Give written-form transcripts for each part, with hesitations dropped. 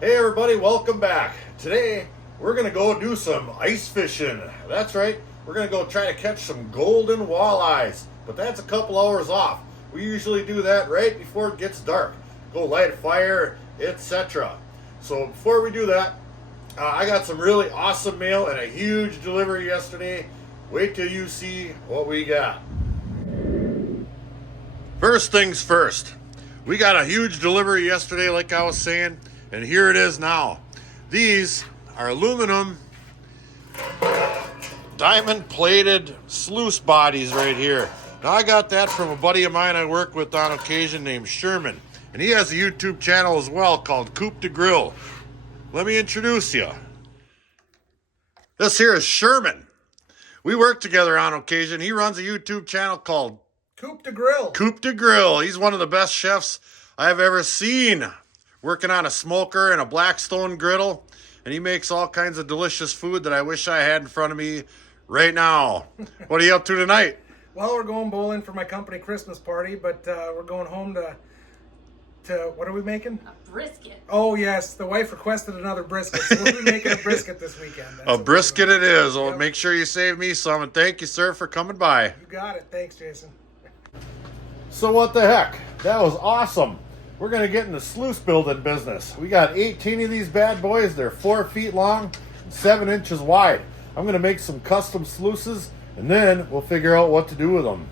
Hey everybody, welcome back. Today we're gonna go do some ice fishing. That's right, we're gonna go try to catch some golden walleyes, but that's a couple hours off. We usually do that right before it gets dark. Go light a fire, etc. So before we do that, I got some really awesome mail and a huge delivery yesterday. Wait till you see what we got. First things first, we got a huge delivery yesterday, like I was saying. And here it is now. These are aluminum diamond plated sluice bodies right here. Now I got that from a buddy of mine I work with on occasion named Sherman. And he has a YouTube channel as well called Coupe de Grill. Let me introduce you. This here is Sherman. We work together on occasion. He runs a YouTube channel called Coupe de Grill. Coupe de Grill. He's one of the best chefs I've ever seen. Working on a smoker and a Blackstone griddle, and he makes all kinds of delicious food that I wish I had in front of me right now. What are you up to tonight? Well, we're going bowling for my company Christmas party, but we're going home to what are we making? A brisket. Oh yes, the wife requested another brisket, so we'll be making a brisket this weekend. A brisket it is. Well, make sure you save me some, and thank you, sir, for coming by. You got it. Thanks, Jason. So what the heck? That was awesome. We're going to get in the sluice building business. We got 18 of these bad boys. They're 4 feet long and 7 inches wide. I'm going to make some custom sluices, and then we'll figure out what to do with them.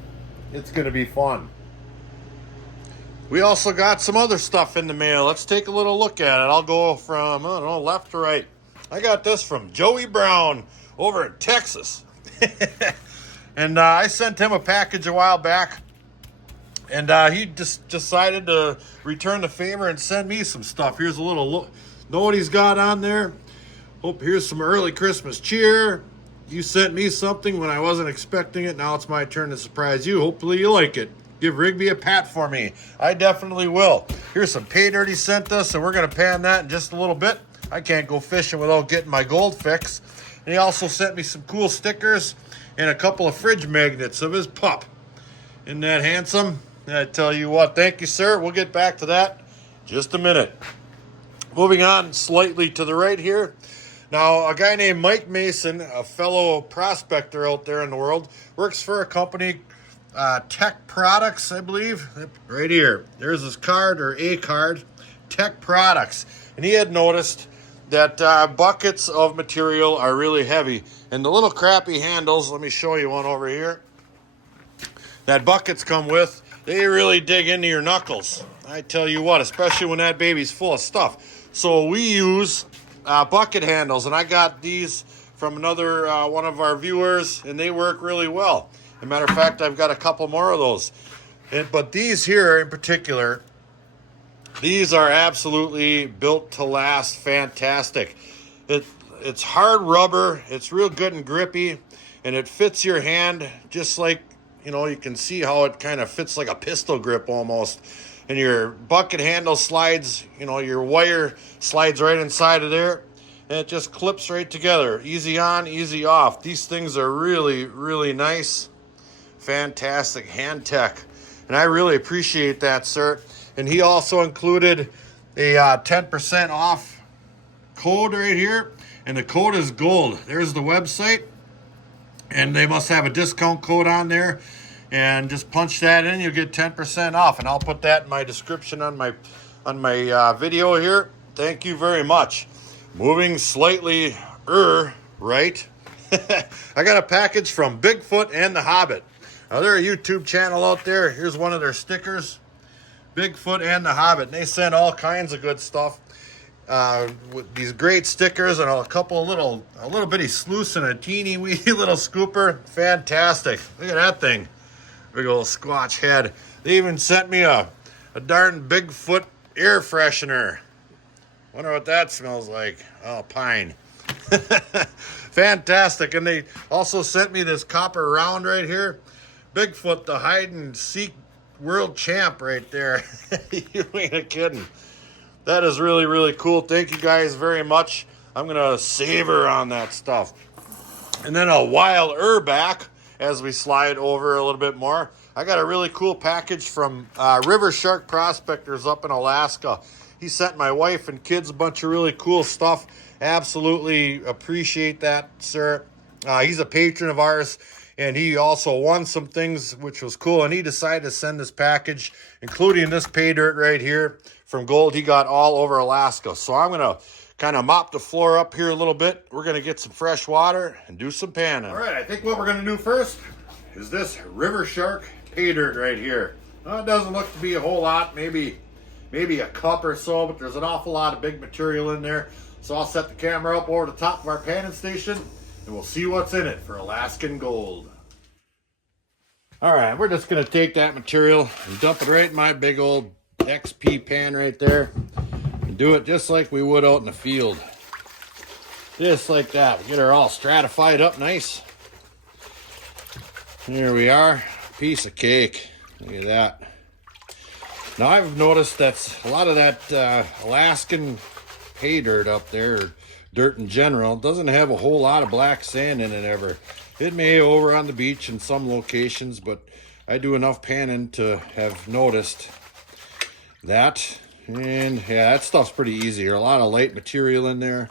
It's going to be fun. We also got some other stuff in the mail. Let's take a little look at it. I'll go from, I don't know, left to right. I got this from Joey Brown over in Texas. And I sent him a package a while back. And he just decided to return the favor and send me some stuff. Here's a little look. Know what he's got on there? Hope here's some early Christmas cheer. You sent me something when I wasn't expecting it. Now it's my turn to surprise you. Hopefully you like it. Give Rigby a pat for me. I definitely will. Here's some Paydirt he sent us, and we're going to pan that in just a little bit. I can't go fishing without getting my gold fix. And he also sent me some cool stickers and a couple of fridge magnets of his pup. Isn't that handsome? I tell you what, thank you, sir. We'll get back to that in just a minute. Moving on slightly to the right here. Now, a guy named Mike Mason, a fellow prospector out there in the world, works for a company, Tech Products, I believe. Right here. There's his card, or a card, Tech Products. And he had noticed that buckets of material are really heavy. And the little crappy handles, let me show you one over here, that buckets come with, they really dig into your knuckles. I tell you what, especially when that baby's full of stuff. So we use bucket handles, and I got these from another one of our viewers, and they work really well. As a matter of fact, I've got a couple more of those. But these here in particular, these are absolutely built to last fantastic. It's hard rubber, it's real good and grippy, and it fits your hand just like, you know, you can see how it kind of fits like a pistol grip almost. And your bucket handle slides, you know, your wire slides right inside of there. And it just clips right together. Easy on, easy off. These things are really, really nice. Fantastic hand tech. And I really appreciate that, sir. And he also included a 10% off code right here. And the code is gold. There's the website. And they must have a discount code on there, and just punch that in, you'll get 10% off. And I'll put that in my description on my video here. Thank you very much. Moving slightly right, I got a package from Bigfoot and the Hobbit. Now they're a YouTube channel out there. Here's one of their stickers, Bigfoot and the Hobbit. And they send all kinds of good stuff. With these great stickers and a couple of a little bitty sluice and a teeny wee little scooper. Fantastic. Look at that thing. Big old squatch head. They even sent me a darn Bigfoot air freshener. Wonder what that smells like. Oh, pine. Fantastic. And they also sent me this copper round right here. Bigfoot, the hide and seek world champ right there. You ain't kidding. That is really, really cool. Thank you guys very much. I'm going to savor on that stuff. And then a while back, as we slide over a little bit more, I got a really cool package from River Shark Prospectors up in Alaska. He sent my wife and kids a bunch of really cool stuff. Absolutely appreciate that, sir. He's a patron of ours, and he also won some things, which was cool. And he decided to send this package, including this pay dirt right here from gold he got all over Alaska. So I'm going to kind of mop the floor up here a little bit. We're going to get some fresh water and do some panning. All right, I think what we're going to do first is this River Shark pay dirt right here. It doesn't look to be a whole lot, maybe a cup or so, but there's an awful lot of big material in there. So I'll set the camera up over the top of our panning station, and we'll see what's in it for Alaskan gold. All right, we're just going to take that material and dump it right in my big old XP pan right there. Do it just like we would out in the field. Just like that. We get her all stratified up nice. Here we are. Piece of cake. Look at that. Now I've noticed that a lot of that Alaskan pay dirt up there, or dirt in general, doesn't have a whole lot of black sand in it ever. It may over on the beach in some locations, but I do enough panning to have noticed that. And yeah, that stuff's pretty easy. There's a lot of light material in there,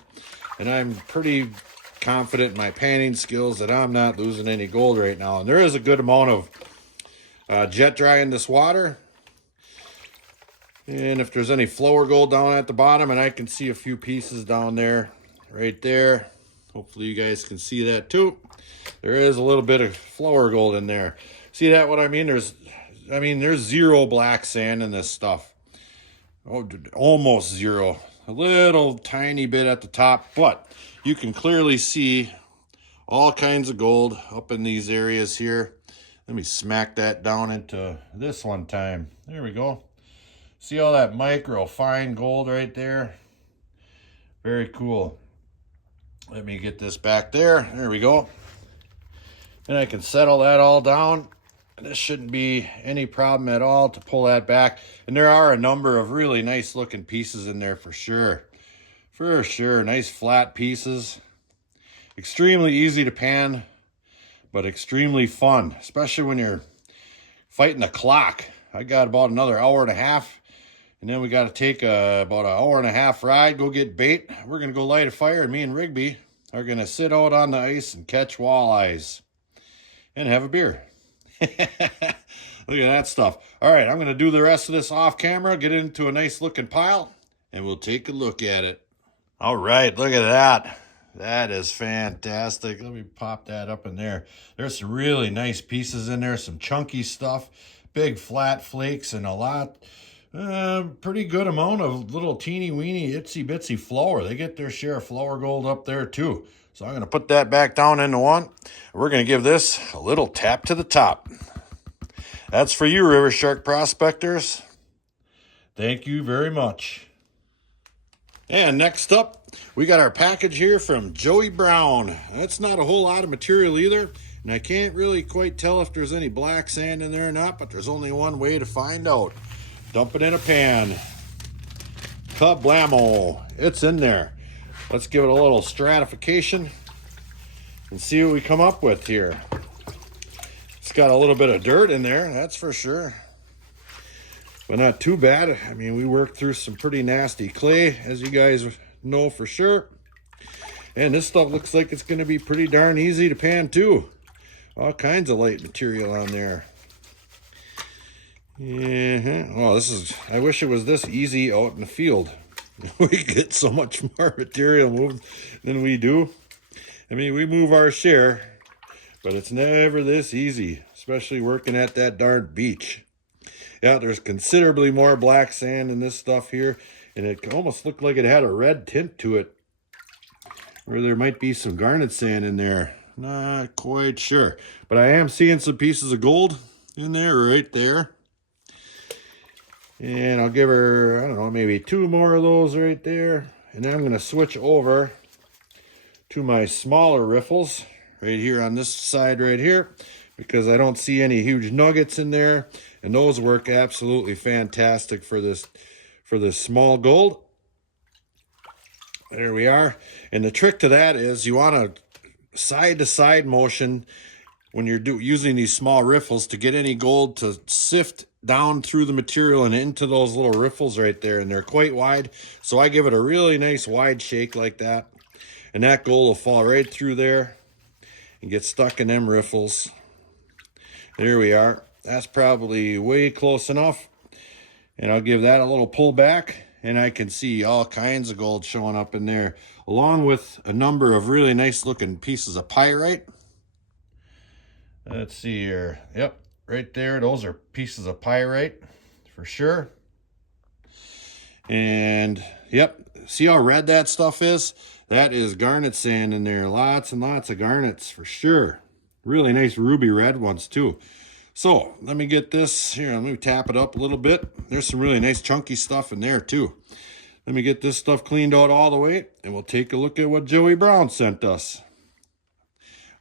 and I'm pretty confident in my panning skills that I'm not losing any gold right now. And there is a good amount of jet drying this water, and if there's any flour gold down at the bottom, and I can see a few pieces down there, right there. Hopefully you guys can see that too. There is a little bit of flour gold in there. See that? What I mean? There's zero black sand in this stuff. Oh, almost zero. A little tiny bit at the top, but you can clearly see all kinds of gold up in these areas here. Let me smack that down into this one time. There we go. See all that micro fine gold right there? Very cool. Let me get this back there. There we go. And I can settle that all down. This shouldn't be any problem at all to pull that back. And there are a number of really nice looking pieces in there for sure. For sure. Nice flat pieces. Extremely easy to pan, but extremely fun, especially when you're fighting the clock. I got about another hour and a half, and then we got to take about an hour and a half ride, go get bait. We're going to go light a fire, and me and Rigby are going to sit out on the ice and catch walleyes and have a beer. Look at that stuff. All right, I'm going to do the rest of this off camera, get it into a nice looking pile, and we'll take a look at it. All right, look at that. That is fantastic. Let me pop that up in there. There's some really nice pieces in there, some chunky stuff, big flat flakes, and a lot, pretty good amount of little teeny weeny itsy bitsy flour. They get their share of flour gold up there too. So I'm going to put that back down into one. We're going to give this a little tap to the top. That's for you, River Shark prospectors. Thank you very much. And next up, we got our package here from Joey Brown. That's not a whole lot of material either, and I can't really quite tell if there's any black sand in there or not, but there's only one way to find out. Dump it in a pan. Kablamo. It's in there. Let's give it a little stratification and see what we come up with here. It's got a little bit of dirt in there, that's for sure. But not too bad. I mean, we worked through some pretty nasty clay, as you guys know for sure. And this stuff looks like it's going to be pretty darn easy to pan too. All kinds of light material on there. Yeah. Oh, I wish it was this easy out in the field. We get so much more material moved than we do. I mean, we move our share, but it's never this easy, especially working at that darn beach. Yeah, there's considerably more black sand in this stuff here, and it almost looked like it had a red tint to it. Or there might be some garnet sand in there. Not quite sure. But I am seeing some pieces of gold in there, right there. And I'll give her, I don't know, maybe two more of those right there. And then I'm going to switch over to my smaller riffles right here on this side right here, because I don't see any huge nuggets in there. And those work absolutely fantastic for this small gold. There we are. And the trick to that is you want a side-to-side motion when you're using these small riffles to get any gold to sift down through the material and into those little riffles right there. And they're quite wide. So I give it a really nice wide shake like that. And that gold will fall right through there and get stuck in them riffles. There we are. That's probably way close enough. And I'll give that a little pull back. And I can see all kinds of gold showing up in there, along with a number of really nice looking pieces of pyrite. Let's see here. Yep, right there. Those are pieces of pyrite for sure. And yep, see how red that stuff is? That is garnet sand in there. Lots and lots of garnets for sure. Really nice ruby red ones too. So let me get this here. Let me tap it up a little bit. There's some really nice chunky stuff in there too. Let me get this stuff cleaned out all the way, and we'll take a look at what Joey Brown sent us.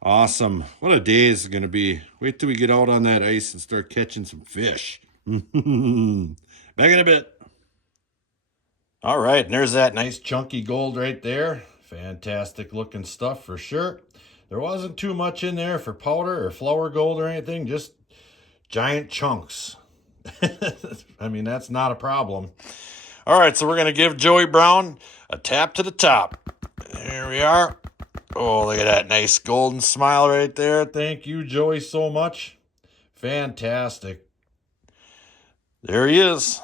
Awesome. What a day this is going to be. Wait till we get out on that ice and start catching some fish. Back in a bit. All right, and there's that nice chunky gold right there. Fantastic looking stuff for sure. There wasn't too much in there for powder or flour gold or anything, just giant chunks. I mean, that's not a problem. All right, so we're going to give Joey Brown a tap to the top. There we are. Oh, look at that nice golden smile right there. Thank you, Joey, so much. Fantastic. There he is.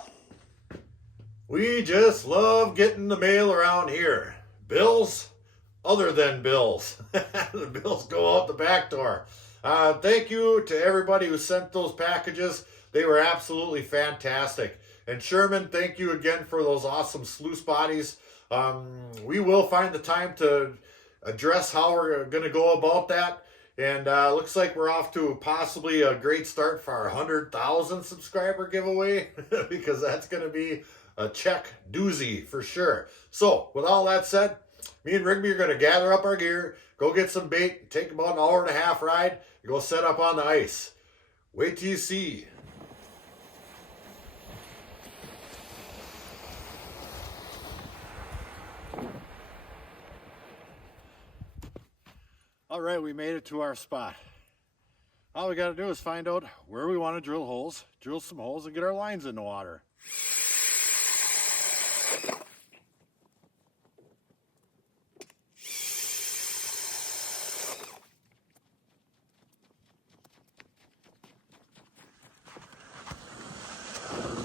We just love getting the mail around here. Bills, other than bills. The bills go out the back door. Thank you to everybody who sent those packages. They were absolutely fantastic. And Sherman, thank you again for those awesome sluice bodies. We will find the time to address how we're going to go about that. And looks like we're off to possibly a great start for our 100,000 subscriber giveaway because that's going to be a check doozy for sure. So with all that said, me and Rigby are going to gather up our gear, go get some bait, take about an hour and a half ride, and go set up on the ice. Wait till you see. All right, we made it to our spot. All we got to do is find out where we want to drill holes, drill some holes, and get our lines in the water.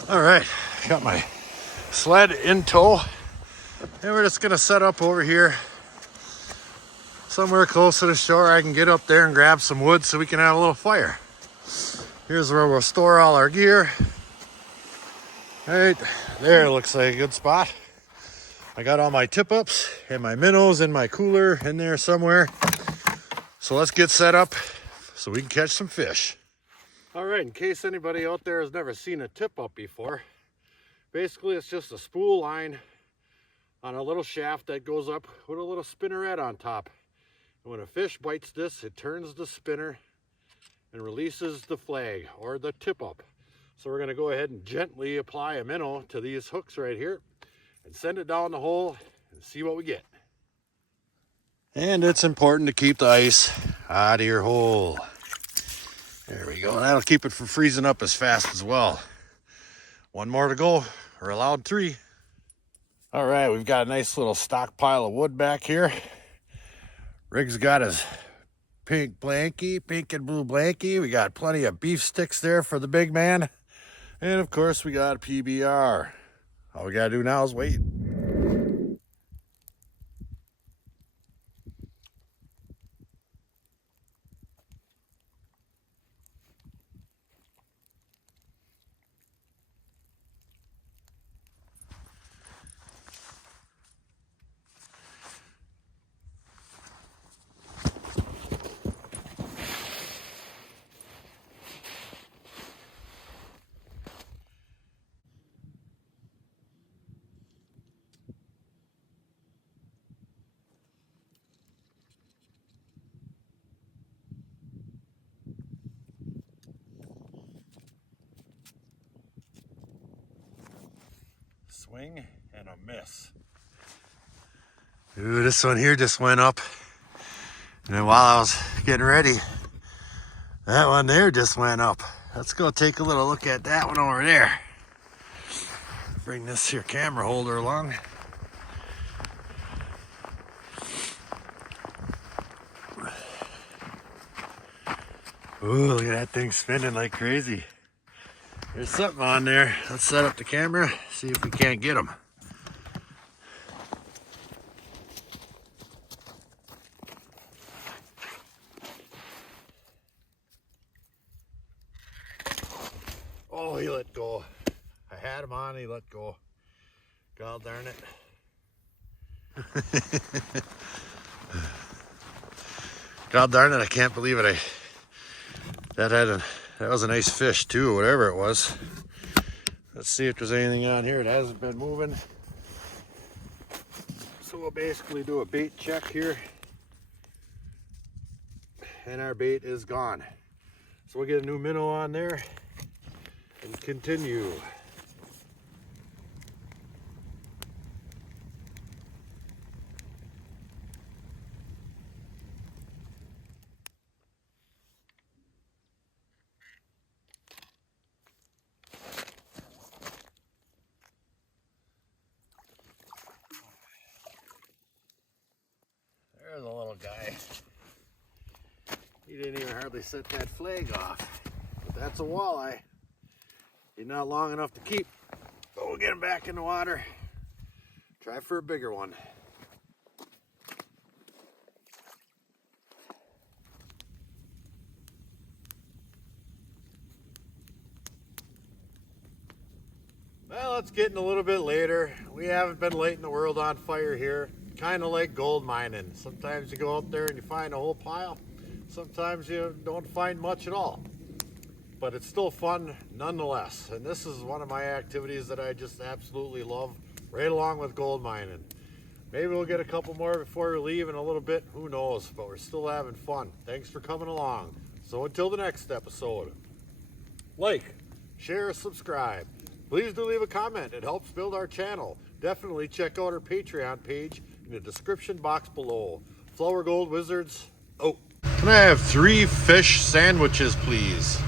All right, got my sled in tow, and we're just gonna set up over here somewhere close to the shore. I can get up there and grab some wood so we can have a little fire. Here's where we'll store all our gear. Right there looks like a good spot. I got all my tip-ups and my minnows and my cooler in there somewhere. So let's get set up so we can catch some fish. All right, in case anybody out there has never seen a tip-up before, basically it's just a spool line on a little shaft that goes up with a little spinneret on top. And when a fish bites this, it turns the spinner and releases the flag or the tip-up. So we're going to go ahead and gently apply a minnow to these hooks right here and send it down the hole and see what we get. And it's important to keep the ice out of your hole. There we go. That'll keep it from freezing up as fast as well. One more to go. We're allowed 3. All right, we've got a nice little stockpile of wood back here. Rig's got his pink blankie, pink and blue blankie. We got plenty of beef sticks there for the big man. And of course, we got a PBR. All we gotta do now is wait. Swing and a miss. Ooh, this one here just went up. And then while I was getting ready, That one there just went up. Let's go take a little look at that one over there. Bring this here camera holder along. Ooh, look at that thing spinning like crazy. There's something on there. Let's set up the camera, see if we can't get them. Oh, he let go. I had him on, he let go. God darn it. God darn it, I can't believe it. That was a nice fish too, whatever it was. Let's see if there's anything on here that hasn't been moving. So we'll basically do a bait check here. And our bait is gone. So we'll get a new minnow on there and continue. There's a little guy. He didn't even hardly set that flag off. But that's a walleye. He's not long enough to keep. But we'll get him back in the water. Try for a bigger one. Well, it's getting a little bit later. We haven't been lighting the world on fire here. Kind of like gold mining. Sometimes you go out there and you find a whole pile. Sometimes you don't find much at all. But it's still fun nonetheless. And this is one of my activities that I just absolutely love, right along with gold mining. Maybe we'll get a couple more before we leave in a little bit. Who knows? But we're still having fun. Thanks for coming along. So until the next episode, like, share, subscribe. Please do leave a comment. It helps build our channel. Definitely check out our Patreon page in the description box below. Flourgoldwizards out. Can I have 3 fish sandwiches, please?